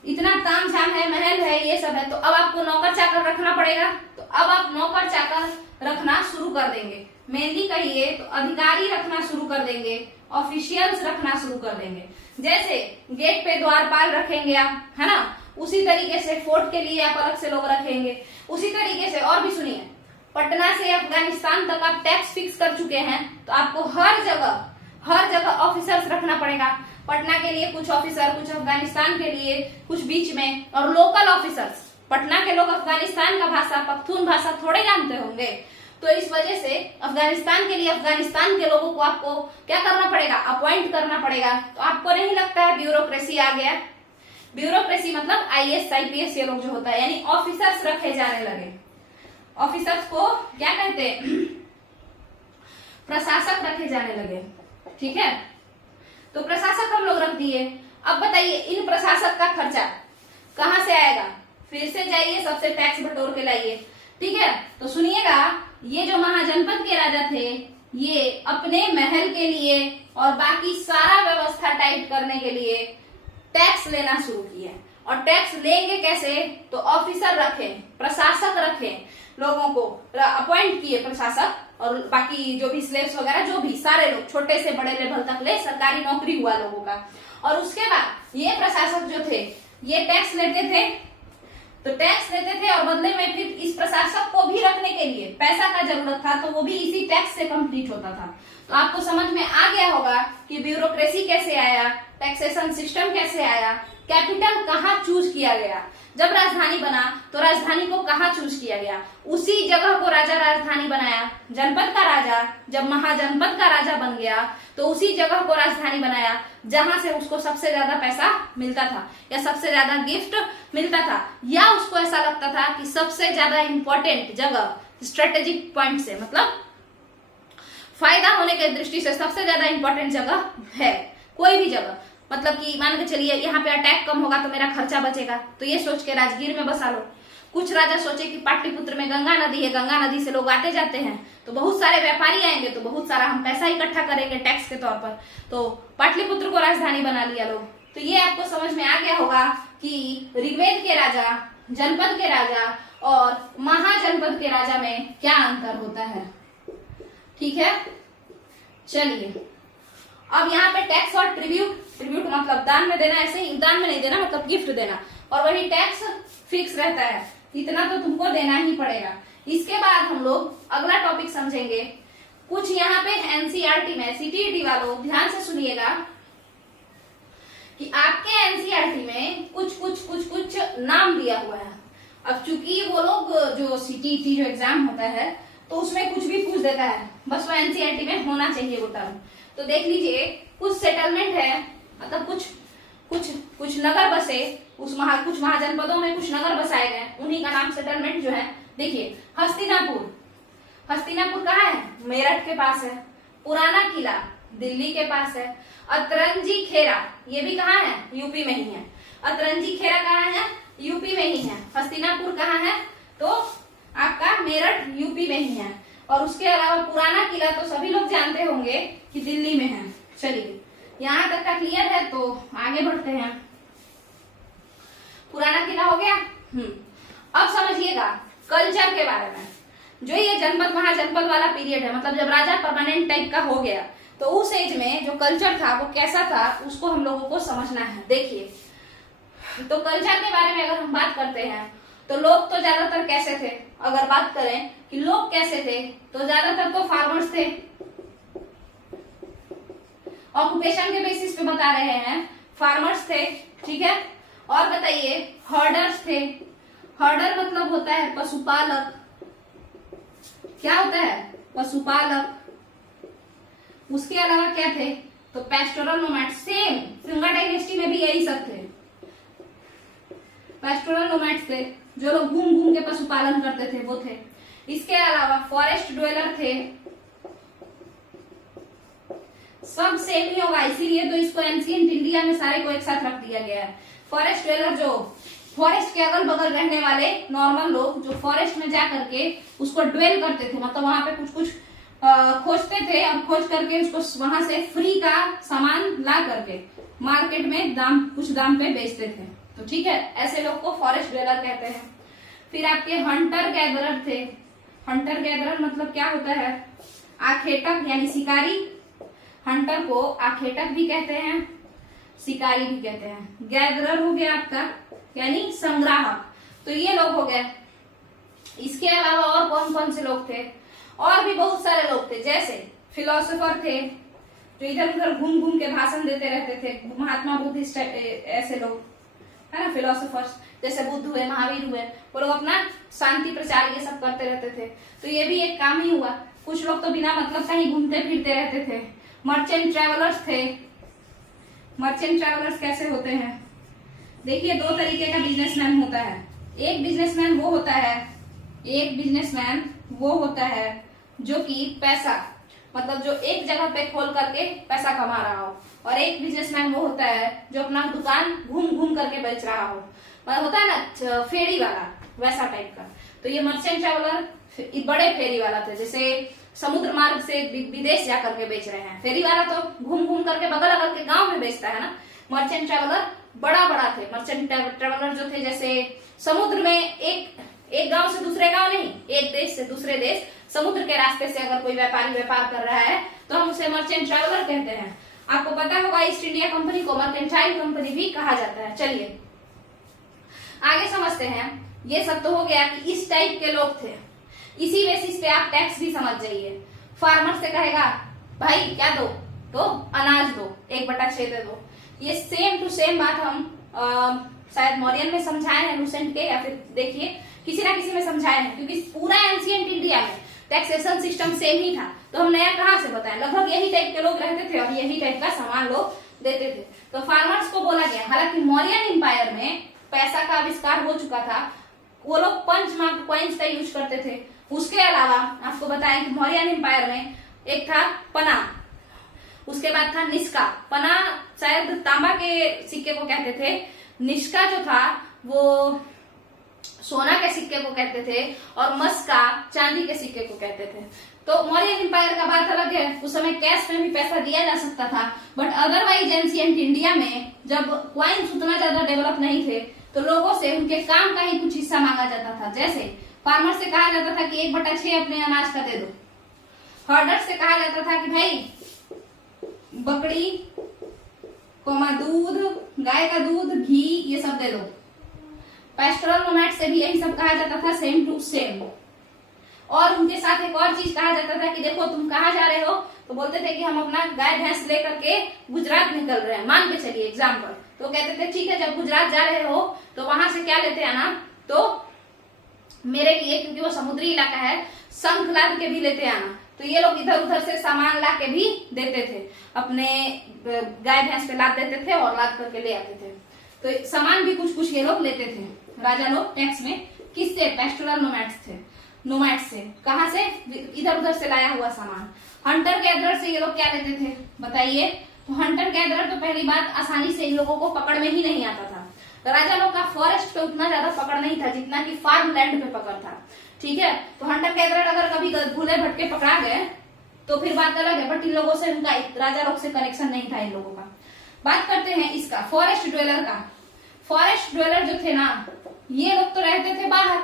इतना ताम झाम है, महल है, ये सब है, तो अब आपको नौकर चाकर रखना पड़ेगा। तो अब आप नौकर चाकर रखना शुरू कर देंगे। मेनली कहिए तो अधिकारी रखना शुरू कर देंगे, ऑफिशियल्स रखना शुरू कर देंगे। जैसे गेट पे द्वारपाल रखेंगे आप, है ना, उसी तरीके से फोर्ट के लिए आप अलग से लोग रखेंगे। उसी तरीके से और भी सुनिए, पटना से अफगानिस्तान तक आप टैक्स फिक्स कर चुके हैं, तो आपको हर जगह ऑफिसर्स रखना पड़ेगा। पटना के लिए कुछ ऑफिसर, कुछ अफगानिस्तान के लिए कुछ बीच में, और लोकल ऑफिसर्स। पटना के लोग अफगानिस्तान का भाषा, पख्तून भाषा थोड़े जानते होंगे, तो इस वजह से अफगानिस्तान के लिए अफगानिस्तान के लोगों को आपको क्या करना पड़ेगा, अपॉइंट करना पड़ेगा। तो आपको नहीं लगता है ब्यूरोक्रेसी आ गया? ब्यूरोक्रेसी मतलब IAS IPS ये लोग जो होता है, यानी ऑफिसर्स रखे जाने लगे। ऑफिसर्स को क्या कहते हैं, प्रशासक रखे जाने लगे। ठीक है, तो प्रशासक हम लोग रख दिए। अब बताइए, इन प्रशासक का खर्चा कहाँ से आएगा? फिर से जाइए, सबसे टैक्स बटोर के लाइए। ठीक है, तो सुनिएगा, ये जो महाजनपद के राजा थे, ये अपने महल के लिए और बाकी सारा व्यवस्था टाइट करने के लिए टैक्स लेना शुरू किए। और टैक्स लेंगे कैसे? तो ऑफिसर रखे, प्रशासक रखे, लोगों को अपॉइंट किए प्रशासक, और बाकी जो भी स्लेव्स वगैरह, जो भी सारे लोग, छोटे से बड़े लेवल तक ले सरकारी नौकरी हुआ लोगों का। और उसके बाद ये प्रशासक जो थे ये टैक्स लेते थे, और बदले में फिर इस प्रशासक को भी रखने के लिए पैसा का जरूरत था, तो वो भी इसी टैक्स से कंप्लीट होता था। तो आपको समझ में आ गया होगा कि ब्यूरोक्रेसी कैसे आया, टैक्सेशन सिस्टम कैसे आया, कैपिटल कहाँ चूज किया गया। जब राजधानी बना तो राजधानी को कहाँ चूज किया गया, उसी जगह को राजा राजधानी बनाया। जनपद का राजा जब महाजनपद का राजा बन गया तो उसी जगह को राजधानी बनाया जहां से उसको सबसे ज्यादा पैसा मिलता था या सबसे ज्यादा गिफ्ट मिलता था, या उसको ऐसा लगता था कि सबसे ज्यादा इंपॉर्टेंट जगह स्ट्रेटेजिक पॉइंट से, मतलब फायदा होने की दृष्टि से सबसे ज्यादा इंपॉर्टेंट जगह है कोई भी जगह। मतलब कि मान के चलिए यहाँ पे अटैक कम होगा तो मेरा खर्चा बचेगा, तो ये सोच के राजगीर में बसा लो। कुछ राजा सोचे कि पाटलिपुत्र में गंगा नदी है, गंगा नदी से लोग आते जाते हैं तो बहुत सारे व्यापारी आएंगे तो बहुत सारा हम पैसा इकट्ठा करेंगे टैक्स के तौर पर, तो पाटलिपुत्र को राजधानी बना लिया लोग। तो ये आपको समझ में आ गया होगा कि ऋग्वेद के राजा, जनपद के राजा और महाजनपद के राजा में क्या अंतर होता है। ठीक है, चलिए अब यहाँ पे टैक्स और ट्रिब्यूट, ट्रिब्यूट मतलब दान में देना, ऐसे ही दान में नहीं देना मतलब गिफ्ट देना, और वही टैक्स फिक्स रहता है, इतना तो तुमको देना ही पड़ेगा। इसके बाद हम लोग अगला टॉपिक समझेंगे। कुछ यहाँ पे एनसीईआरटी में, सीटीईटी वालों ध्यान से सुनिएगा कि आपके एनसीईआरटी में कुछ नाम दिया हुआ है। अब चूंकि वो लोग जो सीटीईटी जो एग्जाम होता है तो उसमें कुछ भी पूछ देता है, बस वो एनसीईआरटी में होना चाहिए वो टर्म। तो देख लीजिए, कुछ सेटलमेंट है, मतलब कुछ नगर बसे, कुछ महाजनपदों में कुछ नगर बसाए गए, उन्हीं का नाम सेटलमेंट जो है। देखिए हस्तिनापुर, हस्तिनापुर कहाँ है, मेरठ के पास है। पुराना किला दिल्ली के पास है। अतरंजी खेरा ये भी कहाँ है, यूपी में ही है। अतरंजी खेरा कहाँ है, यूपी में ही है। हस्तिनापुर कहाँ है, तो आपका मेरठ यूपी में ही है। और उसके अलावा पुराना किला तो सभी लोग जानते होंगे कि दिल्ली में है। चलिए यहाँ तक का क्लियर है, तो आगे बढ़ते हैं। पुराना किला हो गया। अब समझिएगा कल्चर के बारे में। जो ये जनपद महाजनपद वाला पीरियड है, मतलब जब राजा परमानेंट टाइप का हो गया, तो उस एज में जो कल्चर था वो कैसा था उसको हम लोगों को समझना है। देखिए, तो कल्चर के बारे में अगर हम बात करते हैं तो लोग तो ज्यादातर कैसे थे, अगर बात करें कि लोग कैसे थे, तो ज्यादातर तो फार्मर्स थे। ऑक्यूपेशन के बेसिस पे बता रहे हैं, फार्मर्स थे। ठीक है, और बताइए हर्डर्स थे। हर्डर मतलब होता है पशुपालक। क्या होता है, पशुपालक। उसके अलावा क्या थे, तो pastoral nomads. Same Sunga dynasty में भी यही सब थे, पेस्टोरल नोमैड्स थे, जो लोग घूम घूम के पशुपालन करते थे वो थे। इसके अलावा फॉरेस्ट ड्वेलर थे। सब सेम ही होगा, इसीलिए तो इसको एंशिएंट इंडिया में सारे को एक साथ रख दिया गया है। फॉरेस्ट ड्वेलर जो फॉरेस्ट के अगल बगल रहने वाले नॉर्मल लोग जो फॉरेस्ट में जा करके उसको ड्वेल करते थे, मतलब वहां पे कुछ खोजते थे और खोज करके उसको वहां से फ्री का सामान ला करके मार्केट में कुछ दाम पे बेचते थे। तो ठीक है, ऐसे लोग को फॉरेस्ट ड्वेलर कहते हैं। फिर आपके हंटर गैदरर थे। हंटर गैदरर मतलब क्या होता है, आखेटक यानी शिकारी। हंटर को आखेटक भी कहते हैं, शिकारी भी कहते हैं। गैदरर हो गया आपका यानी संग्राहक। तो ये लोग हो गए। इसके अलावा और कौन कौन से लोग थे, और भी बहुत सारे लोग थे। जैसे फिलोसोफर थे जो इधर उधर घूम घूम के भाषण देते रहते थे, महात्मा बुद्धिस्ट ऐसे लोग है ना, फिलोसोफर्स। जैसे बुद्ध हुए, महावीर हुए, वो लोग अपना शांति प्रचार ये सब करते रहते थे। तो ये भी एक काम ही हुआ। कुछ लोग तो बिना मतलब कहीं घूमते फिरते रहते थे। मर्चेंट ट्रेवलर्स थे। मर्चेंट ट्रेवलर्स कैसे होते हैं, देखिए दो तरीके का बिजनेसमैन होता है। एक बिजनेसमैन वो होता है जो कि पैसा मतलब जो एक जगह पे खोल करके पैसा कमा रहा हो, और एक बिजनेसमैन वो होता है जो अपना दुकान घूम घूम करके बेच रहा हो, मतलब होता है ना फेरी वाला, वैसा टाइप का। तो ये मर्चेंट ट्रेवलर बड़े फेरी वाला थे, जैसे समुद्र मार्ग से विदेश जाकर के बेच रहे हैं। फेरी वाला तो घूम घूम करके बगल अगल के गांव में बेचता है ना। मर्चेंट ट्रेवलर बड़ा थे। मर्चेंट ट्रेवलर जो थे, जैसे समुद्र में एक गांव से दूसरे गांव नहीं, एक देश से दूसरे देश समुद्र के रास्ते से अगर कोई व्यापारी व्यापार कर रहा है तो हम उसे मर्चेंट ट्रेवलर कहते हैं। आपको पता होगा ईस्ट इंडिया कंपनी को मर्केंटाइल कंपनी भी कहा जाता है। चलिए आगे समझते हैं। ये सब तो हो गया कि इस टाइप के लोग थे। इसी बेसिस पे आप टैक्स भी समझ जाइए। फार्मर से कहेगा भाई क्या दो, तो अनाज दो, 1/6 दे दो। ये सेम टू सेम बात हम शायद मौर्यन में समझाए हैं लूसेंट के, या फिर देखिए किसी ना किसी में समझाए हैं, क्योंकि पूरा एंशिएंट इंडिया में टैक्सेशन सिस्टम सेम ही था। तो हम नया कहाँ से बताएं, लगभग यही टाइप के लोग रहते थे और यही टाइप का सामान लोग देते थे। तो फार्मर्स को बोला गया, हालांकि मौर्यन एम्पायर में पैसा का आविष्कार हो चुका था, वो लोग पंच मार्क कॉइन्स का यूज करते थे। उसके अलावा आपको बताएं कि मौर्यन एम्पायर में एक था पना, उसके बाद था निष्का। पना शायद तांबा के सिक्के को कहते थे, निष्का जो था वो सोना के सिक्के को कहते थे, और मस्का चांदी के सिक्के को कहते थे। तो मौर्य एम्पायर का बात अलग है, उस समय कैश में भी पैसा दिया जा सकता था, बट अदरवाइज एंशिएंट इंडिया में जब क्वाइंस उतना ज्यादा डेवलप नहीं थे तो लोगों से उनके काम का ही कुछ हिस्सा मांगा जाता था। जैसे फार्मर से कहा जाता था कि 1/6 अपने अनाज का दे दो। हर्डर से कहा जाता था कि भाई बकरी दूध, गाय का दूध, घी, ये सब दे दो। पेस्टोरल नोमैड से भी यही सब कहा जाता था, सेम टू सेम। और उनके साथ एक और चीज कहा जाता था कि देखो तुम कहाँ जा रहे हो, तो बोलते थे कि हम अपना गाय भैंस लेकर के गुजरात निकल रहे हैं, मान के चलिए एग्जाम्पल। तो कहते थे ठीक है, जब गुजरात जा रहे हो तो वहां से क्या लेते आना, तो मेरे लिए, क्योंकि वो समुद्री इलाका है, शंख लाद के भी लेते आना। तो ये लोग इधर उधर से सामान ला के भी देते थे, अपने गाय भैंस पे लाद देते थे और लाद करके ले आते थे। तो सामान भी कुछ कुछ ये लोग लेते थे, राजा लोग टैक्स में। किससे? पेस्टोरल नोमैड्स से। कहाँ से? इधर उधर से लाया हुआ सामान। हंटर गैदरर से ये लोग क्या लेते थे बताइए? तो हंटर गैदरर तो पहली बात आसानी से इन लोगों को पकड़ में ही नहीं आता था। राजा लोग का फॉरेस्ट पे उतना ज्यादा पकड़ नहीं था जितना कि फार्म लैंड पे पकड़ था, ठीक है। तो हंटर गैदरर अगर कभी भूले भटके पकड़ा गए तो फिर बात अलग है, बट इन लोगों से उनका राजा लोग से कनेक्शन नहीं था इन लोगों का। बात करते हैं इसका फॉरेस्ट ड्वेलर का। फॉरेस्ट ड्वेलर जो थे ना, ये लोग तो रहते थे बाहर,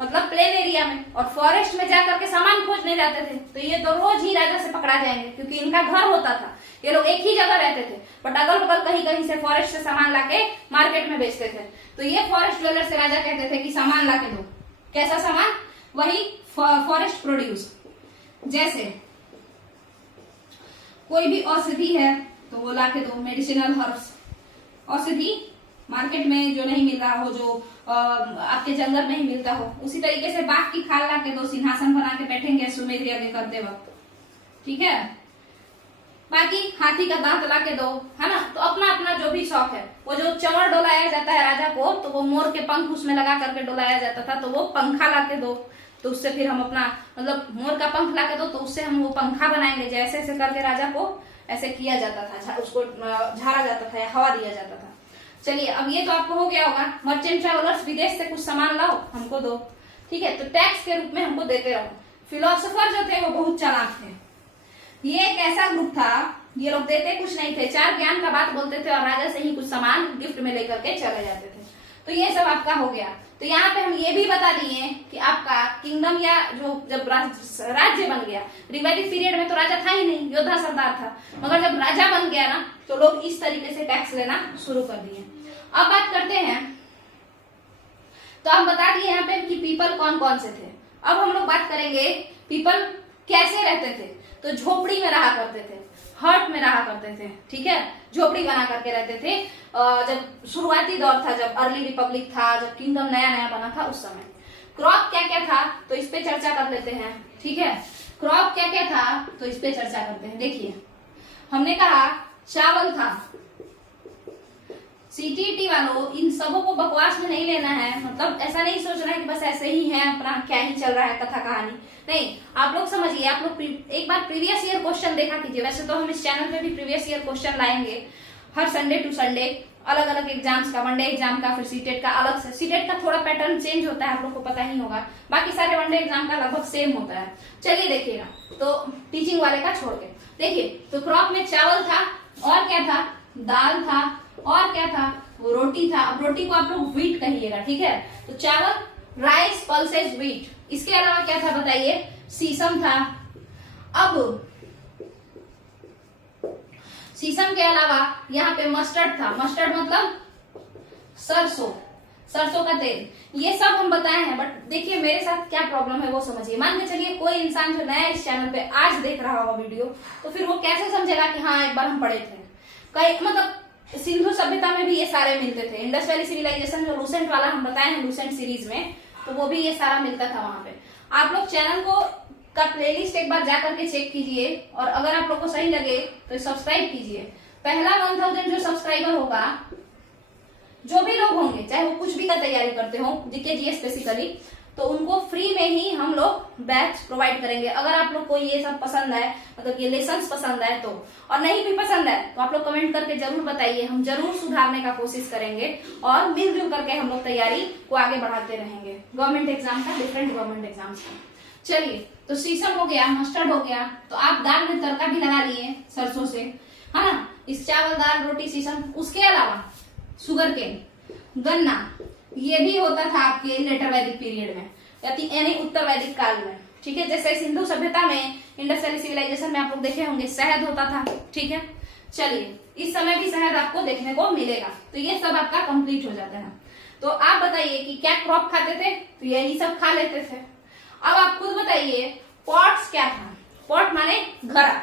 मतलब प्लेन एरिया में, और फॉरेस्ट में जाकर के सामान खोजने जाते थे। तो ये तो रोज ही राजा से पकड़ा जाएंगे, क्योंकि इनका घर होता था, ये लोग एक ही जगह रहते थे, बट अगल बगल कहीं कहीं से फॉरेस्ट से सामान लाके मार्केट में बेचते थे। तो ये फॉरेस्ट ड्वेलर से राजा कहते थे कि सामान लाके दो। कैसा सामान? वही फॉरेस्ट प्रोड्यूस। जैसे कोई भी औषधि है तो वो लाके दो, मेडिसिनल हर्ब्स, औषधि मार्केट में जो नहीं मिल रहा हो, जो आपके जंगल में ही मिलता हो। उसी तरीके से बाघ की खाल ला के दो, सिंहासन बना के बैठेंगे अश्वमेध यज्ञ करते वक्त, ठीक है। बाकी हाथी का दांत ला के दो, है ना। तो अपना अपना जो भी शौक है, वो जो चंवर डोलाया जाता है राजा को, तो वो मोर के पंख उसमें लगा करके डोलाया जाता था, तो वो पंखा ला के दो। तो उससे फिर हम अपना, मतलब मोर का पंख ला के दो तो उससे हम वो पंखा बनाएंगे। जैसे ऐसे करके राजा को ऐसे किया जाता था, उसको झाड़ा जाता था या हवा दिया जाता था। चलिए, अब ये तो आपको हो गया होगा। मर्चेंट ट्रैवलर्स, विदेश से कुछ सामान लाओ हमको दो, ठीक है, तो टैक्स के रूप में हमको देते रहो। फिलोसोफर जो थे वो बहुत चालाक थे। ये एक ऐसा ग्रुप था, ये लोग देते कुछ नहीं थे, 4 ज्ञान का बात बोलते थे और राजा से ही कुछ सामान गिफ्ट में लेकर के चले जाते थे। तो ये सब आपका हो गया। तो यहाँ पे हम ये भी बता दिए कि आपका किंगडम या जो जब राज्य बन गया, रिवैदिक पीरियड में तो राजा था ही नहीं, योद्धा सरदार था, मगर जब राजा बन गया ना तो लोग इस तरीके से टैक्स लेना शुरू कर दिए। अब बात करते हैं, तो आप बता दिए यहाँ पे कि पीपल कौन कौन से थे। अब हम लोग बात करेंगे पीपल कैसे रहते थे। तो झोपड़ी में रहा करते थे, हट में रहा करते थे, ठीक है, झोपड़ी बना करके रहते थे। जब शुरुआती दौर था, जब अर्ली रिपब्लिक था, जब किंगडम नया नया बना था, उस समय क्रॉप क्या क्या था तो इस पे चर्चा कर लेते हैं, ठीक है। क्रॉप क्या क्या था तो इस पे चर्चा करते हैं। देखिए, हमने कहा चावल था। सीटीटी वालों, इन सबों को बकवास में नहीं लेना है, मतलब ऐसा नहीं सोचना है कि बस ऐसे ही है, अपना क्या ही चल रहा है कथा कहानी, नहीं। आप लोग समझिए, आप लोग एक बार प्रीवियस ईयर क्वेश्चन देखा कीजिए। वैसे तो हम इस चैनल पे भी प्रीवियस ईयर क्वेश्चन लाएंगे हर संडे टू संडे, अलग अलग एग्जाम्स का, वनडे एग्जाम का, फिर सीटेट का अलग से। सीटेट का थोड़ा पैटर्न चेंज होता है, आप लोग को पता ही होगा, बाकी सारे वनडे एग्जाम का लगभग सेम होता है। चलिए देखिएगा, तो टीचिंग वाले का छोड़ के देखिए, तो क्रॉप में चावल था, और क्या था, दाल था, और क्या था, वो रोटी था। अब रोटी को आप लोग व्हीट कहिएगा, ठीक है। तो चावल, राइस, पल्सेस, व्हीट। इसके अलावा क्या था बताइए, सीसम था। अब सीसम के अलावा यहाँ पे मस्टर्ड था। मस्टर्ड मतलब सरसों। सरसों का तेल, ये सब हम बताए हैं। बट देखिए मेरे साथ क्या प्रॉब्लम है वो समझिए। मान के चलिए कोई इंसान जो नया इस चैनल पे आज देख रहा होगा वीडियो, तो फिर वो कैसे समझेगा कि हाँ एक बार हम पढ़े थे। कई मतलब सिंधु सभ्यता में भी ये सारे मिलते थे। इंडस वैली सिविलाइजेशन जो लूसेंट वाला हम बताए हैं लूसेंट सीरीज में, तो वो भी ये सारा मिलता था वहां पे। आप लोग चैनल को का प्लेलिस्ट एक बार जा करके चेक कीजिए, और अगर आप लोग को सही लगे तो सब्सक्राइब कीजिए। पहला 1000 जो सब्सक्राइबर होगा, जो भी लोग होंगे चाहे वो कुछ भी का तैयारी करते हो, जीके जीएस बेसिकली, तो उनको फ्री में ही हम लोग बैच प्रोवाइड करेंगे। अगर आप लोग को ये सब पसंद आए, मतलब ये लेसन्स पसंद आए तो, और नहीं भी पसंद आए तो आप लोग कमेंट करके जरूर बताइए, हम जरूर सुधारने का कोशिश करेंगे और मिलजुल करके हम लोग तैयारी को आगे बढ़ाते रहेंगे। गवर्नमेंट एग्जाम का, डिफरेंट गवर्नमेंट एग्जाम्स का। चलिए, तो शीशम हो गया, मस्टर्ड हो गया, तो आप दाल में तड़का भी लगा लिए सरसों से, है ना। इस चावल दाल रोटी शीशम, उसके अलावा शुगर केन, गन्ना, ये भी होता था आपके लेटर वैदिक पीरियड में, यानी उत्तर वैदिक काल में। ठीक है, जैसे सिंधु सभ्यता में, इंडस वैली सिविलाइजेशन में आप लोग देखे होंगे शहद होता था। ठीक है, चलिए इस समय भी शहद आपको देखने को मिलेगा। तो ये सब आपका कंप्लीट हो जाता है। तो आप बताइए कि क्या क्रॉप खाते थे, तो यही सब खा लेते थे। अब आप खुद बताइए पॉट्स क्या था। पॉट माने घड़ा,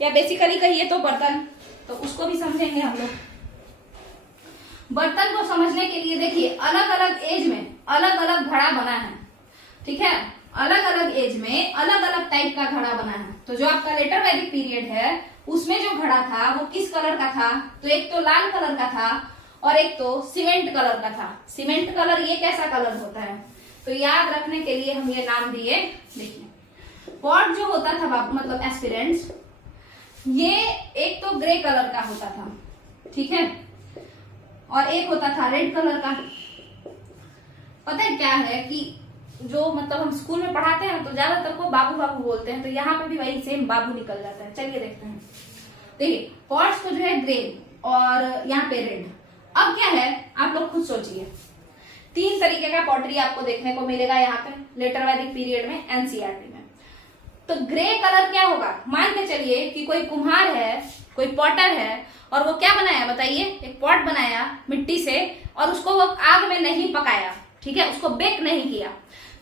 या बेसिकली कहिए तो बर्तन, तो उसको भी समझेंगे हम लोग। बर्तन को समझने के लिए देखिए अलग अलग एज में अलग अलग घड़ा बना है। ठीक है, अलग अलग एज में अलग अलग टाइप का घड़ा बना है। तो जो आपका लेटर वैदिक पीरियड है उसमें जो घड़ा था वो किस कलर का था, तो एक तो लाल कलर का था और एक तो सीमेंट कलर का था। सीमेंट कलर ये कैसा कलर होता है, तो याद रखने के लिए हम ये नाम दिए। देखिए पॉट जो होता था मतलब एस्पिरेंट्स, ये एक तो ग्रे कलर का होता था, ठीक है, और एक होता था रेड कलर का। पता है क्या है कि जो मतलब हम स्कूल में पढ़ाते हैं तो ज्यादातर को बाबू बाबू बोलते हैं, तो यहाँ पे भी वही सेम बाबू निकल जाता है। चलिए देखते हैं। देखिए पॉट्स को जो है ग्रे और यहाँ पे रेड। अब क्या है आप लोग खुद सोचिए, 3 तरीके का पॉटरी आपको देखने को मिलेगा यहाँ पे लेटर वैदिक पीरियड में एनसीईआरटी में। तो ग्रे कलर क्या होगा, मान के चलिए कि कोई कुम्हार है, कोई पॉटर है, और वो क्या बनाया बताइए, एक पॉट बनाया मिट्टी से, और उसको वो आग में नहीं पकाया। ठीक है, उसको बेक नहीं किया,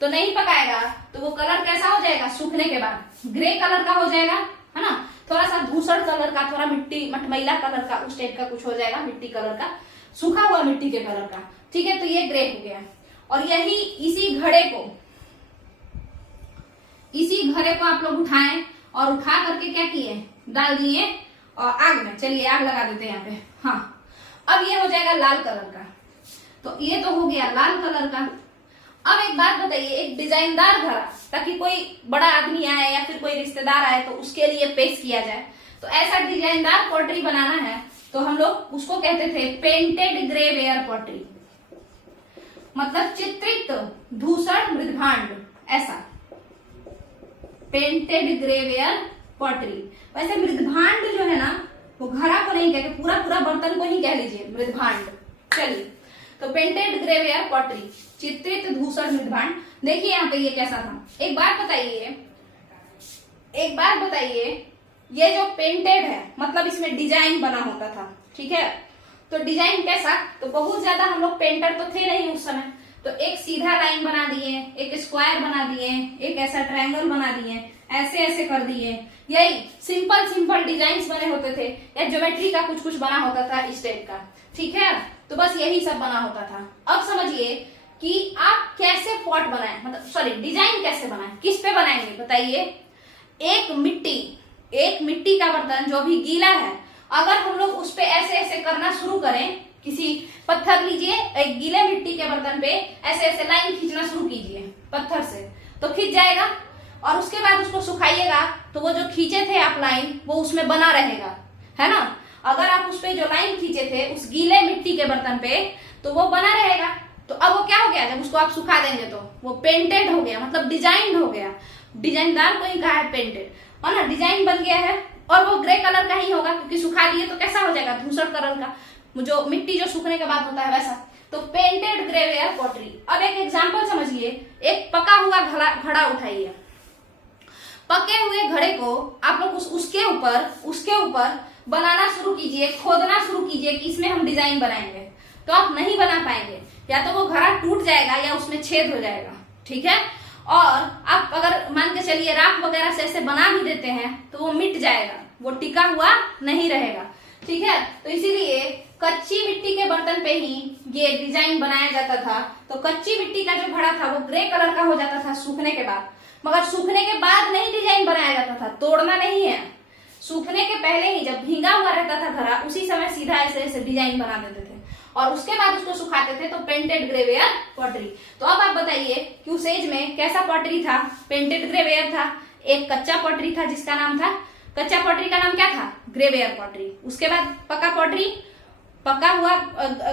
तो नहीं पकाएगा तो वो कलर कैसा हो जाएगा, सूखने के बाद ग्रे कलर का हो जाएगा, है ना। थोड़ा सा धूसर कलर का, थोड़ा मिट्टी मटमैला कलर का, उस टाइप का कुछ हो जाएगा, मिट्टी कलर का, सूखा हुआ मिट्टी के कलर का। ठीक है, तो ये ग्रे हो गया। और यही इसी घड़े को आप लोग उठाएं और उठा करके क्या किए, डाल दिए और आग में। चलिए आग लगा देते हैं यहाँ पे। हाँ, अब ये हो जाएगा लाल कलर का। तो ये तो हो गया लाल कलर का। अब एक बात बताइए, एक डिजाइनदार घड़ा, ताकि कोई बड़ा आदमी आए या फिर कोई रिश्तेदार आए तो उसके लिए पेश किया जाए, तो ऐसा डिजाइनदार पॉटरी बनाना है तो हम लोग उसको कहते थे पेंटेड ग्रेवेयर पॉटरी, मतलब चित्रित धूसर मृदभांड, ऐसा पेंटेड ग्रेवेयर पॉटरी। वैसे मृदभांड जो है ना वो घड़ा को नहीं कहते, पूरा पूरा बर्तन को ही कह लीजिए मृदभांड। चलिए, तो पेंटेड ग्रेवेयर पॉटरी, चित्रित धूसर मृदभांड। देखिए यहाँ पे ये कैसा था। एक बात बताइए, ये जो पेंटेड है मतलब इसमें डिजाइन बना होता था। ठीक है, तो डिजाइन कैसा, तो बहुत ज्यादा हम लोग पेंटर तो थे नहीं उस समय, तो एक सीधा लाइन बना दिए, एक स्क्वायर बना दिए, एक ऐसा ट्रायंगल बना दिए, ऐसे ऐसे कर दिए। यही सिंपल डिजाइन्स बने होते थे, या ज्योमेट्री का कुछ कुछ बना होता था इस टाइप का। ठीक है, तो बस यही सब बना होता था। अब समझिए कि आप कैसे पॉट बनाएं, मतलब डिजाइन कैसे बनाएं, किस पे बनाएंगे बताइए। एक मिट्टी का बर्तन जो भी गीला है, अगर हम लोग उस पे ऐसे ऐसे करना शुरू करें, किसी पत्थर लीजिए, एक गीले मिट्टी के बर्तन पे ऐसे ऐसे लाइन खींचना शुरू कीजिए पत्थर से, तो खींच जाएगा। और उसके बाद उसको सुखाइएगा तो वो जो खींचे थे आप लाइन, वो उसमें बना रहेगा, है ना। अगर आप उस पे जो लाइन खींचे थे उस गीले मिट्टी के बर्तन पे, तो वो बना रहेगा। तो अब वो क्या हो गया, जब उसको आप सुखा देंगे तो वो पेंटेड हो गया, मतलब डिजाइंड हो गया। डिजाइनदार को ही कहा है पेंटेड, और ना डिजाइन बन गया है। और वो ग्रे कलर का ही होगा, क्योंकि सुखा दिए तो कैसा हो जाएगा, धूसर कलर का, जो मिट्टी जो सूखने के बाद होता है वैसा। तो पेंटेड ग्रेवेयर पॉटरी। अब एक एग्जांपल समझिए, एक पका हुआ घड़ा उठाइए। पके हुए घड़े को आप लोग उसके ऊपर बनाना शुरू कीजिए, खोदना शुरू कीजिए कि इसमें हम डिजाइन बनाएंगे। तो आप नहीं बना पाएंगे, या तो वो घड़ा टूट जाएगा या उसमें छेद हो जाएगा, ठीक है। और आप अगर मान के चलिए राख वगैरह से ऐसे बना भी देते हैं तो वो मिट जाएगा, वो टिका हुआ नहीं रहेगा, ठीक है। तो इसीलिए कच्ची मिट्टी के बर्तन पे ही ये डिजाइन बनाया जाता था। तो कच्ची मिट्टी का जो घड़ा था वो ग्रे कलर का हो जाता था सूखने के बाद, मगर सूखने के बाद नहीं डिजाइन बनाया जाता था, तोड़ना नहीं है, सूखने के पहले ही जब भींगा हुआ रहता था घड़ा उसी समय सीधा ऐसे ऐसे डिजाइन बना देते थे और उसके बाद उसको सुखाते थे। तो पेंटेड ग्रेवेयर पॉटरी। तो अब आप बताइए कि उस एज में कैसा पॉटरी था? पेंटेड ग्रेवेयर था। एक कच्चा पॉटरी था जिसका नाम था, कच्चा पॉटरी का नाम क्या था? Grey ware pottery. उसके बाद पक्का पॉटरी, पका हुआ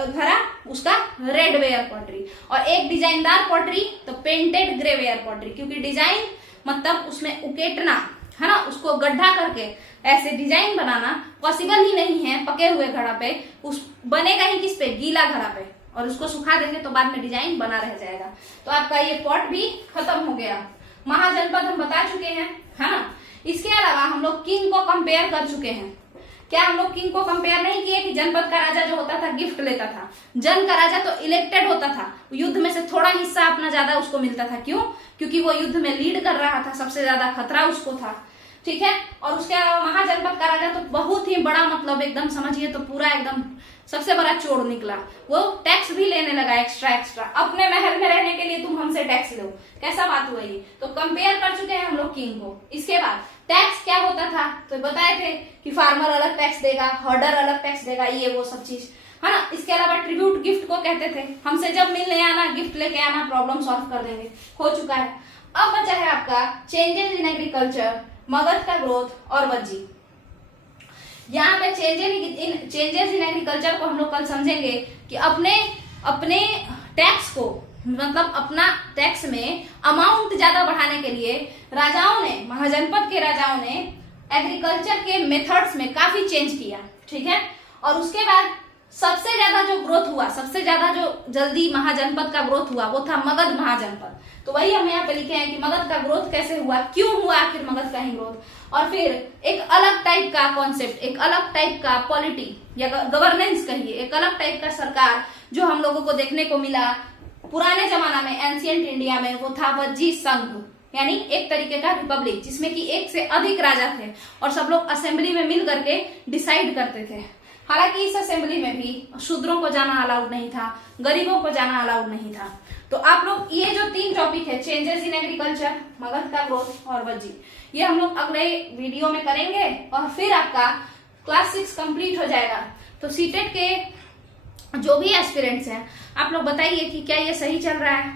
घड़ा, उसका रेडवेयर पॉटरी। और एक डिजाइनदार पॉटरी तो पेंटेड ग्रेवेयर पॉटरी, क्योंकि डिजाइन मतलब उसमें उकेटना है ना, उसको गड्ढा करके ऐसे डिजाइन बनाना पॉसिबल ही नहीं है पके हुए घड़ा पे। उस बनेगा ही किस पे? गीला घड़ा पे, और उसको सुखा देंगे तो बाद में डिजाइन बना रह जाएगा। तो आपका ये पॉट भी खत्म हो गया। महाजनपद हम बता चुके हैं, है ना। इसके अलावा हम लोग किंग को कंपेयर कर चुके हैं। क्या हम लोग किंग को कंपेयर नहीं किए कि जनपद का राजा जो होता था गिफ्ट लेता था, जन का राजा तो इलेक्टेड होता था, युद्ध में से थोड़ा हिस्सा अपना ज्यादा उसको मिलता था। क्यों? क्योंकि वो युद्ध में लीड कर रहा था, सबसे ज्यादा खतरा उसको था, ठीक है। और उसके अलावा महाजनपद का राजा तो बहुत ही बड़ा, मतलब एकदम समझिए तो पूरा एकदम सबसे बड़ा चोर निकला। वो टैक्स भी लेने लगा एक्स्ट्रा। अपने महल में रहने के लिए तुम हमसे टैक्स लो, कैसा बात हुआ ये? तो कंपेयर कर चुके हैं हम लोग किंग को। इसके बाद टैक्स क्या होता था तो बताए थे कि फार्मर अलग टैक्स देगा, हर्डर अलग टैक्स देगा, ये वो सब चीज, है ना। इसके अलावा ट्रिब्यूट गिफ्ट को कहते थे, हमसे जब मिलने आना गिफ्ट लेके आना, प्रॉब्लम सॉल्व कर देंगे, हो चुका है। अब बचा है आपका चेंजेस इन एग्रीकल्चर, मगध का ग्रोथ और वज्जी। यहाँ पे चेंजेस इन एग्रीकल्चर को हम लोग कल समझेंगे कि अपने टैक्स को, मतलब अपना टैक्स में अमाउंट ज्यादा बढ़ाने के लिए राजाओं ने, महाजनपद के राजाओं ने एग्रीकल्चर के मेथड्स में काफी चेंज किया, ठीक है। और उसके बाद सबसे ज्यादा जो ग्रोथ हुआ, सबसे ज्यादा जो जल्दी महाजनपद का ग्रोथ हुआ वो था मगध महाजनपद। तो वही हम यहाँ पे लिखे हैं कि मगध का ग्रोथ कैसे हुआ, क्यों हुआ आखिर मगध का ही ग्रोथ। और फिर एक अलग टाइप का कॉन्सेप्ट, एक अलग टाइप का पॉलिटी या गवर्नेंस कहिए, एक अलग टाइप का सरकार जो हम लोगों को देखने को मिला पुराने जमाना में, एंशिएंट इंडिया में, वो था वज्जी संघ, यानी एक तरीके का रिपब्लिक जिसमें कि एक से अधिक राजा थे और सब लोग असेंबली में मिल करके डिसाइड करते थे। हालांकि इस असेंबली में भी शूद्रों को जाना अलाउड नहीं था, गरीबों को जाना अलाउड नहीं था। तो आप लोग ये जो 3 टॉपिक है, चेंजेस इन एग्रीकल्चर, मगध का ग्रोथ और वज्जी, ये हम लोग अगले वीडियो में करेंगे और फिर आपका क्लास 6 कंप्लीट हो जाएगा। तो सीटेट के जो भी एस्पिरेंट्स हैं, आप लोग बताइए कि क्या ये सही चल रहा है।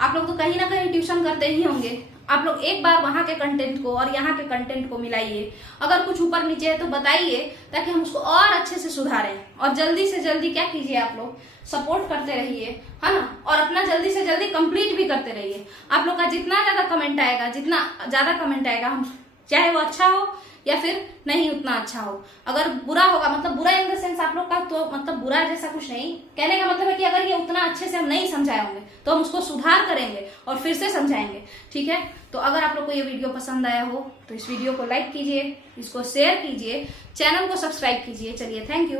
आप लोग तो कहीं ना कहीं ट्यूशन करते ही होंगे, आप लोग एक बार वहां के कंटेंट को और यहाँ के कंटेंट को मिलाइए। अगर कुछ ऊपर नीचे है तो बताइए ताकि हम उसको और अच्छे से सुधारें। और जल्दी से जल्दी क्या कीजिए, आप लोग सपोर्ट करते रहिए, है ना, और अपना जल्दी से जल्दी कंप्लीट भी करते रहिए। आप लोग का जितना ज्यादा कमेंट आएगा, जितना ज्यादा कमेंट आएगा, हम चाहे वो अच्छा हो या फिर नहीं उतना अच्छा हो, अगर बुरा होगा, मतलब बुरा इन द सेंस आप लोग का, तो मतलब बुरा जैसा कुछ नहीं, कहने का मतलब है कि अगर ये उतना अच्छे से हम नहीं समझाए होंगे तो हम उसको सुधार करेंगे और फिर से समझाएंगे, ठीक है। तो अगर आप लोग को ये वीडियो पसंद आया हो तो इस वीडियो को लाइक कीजिए, इसको शेयर कीजिए, चैनल को सब्सक्राइब कीजिए। चलिए, थैंक यू।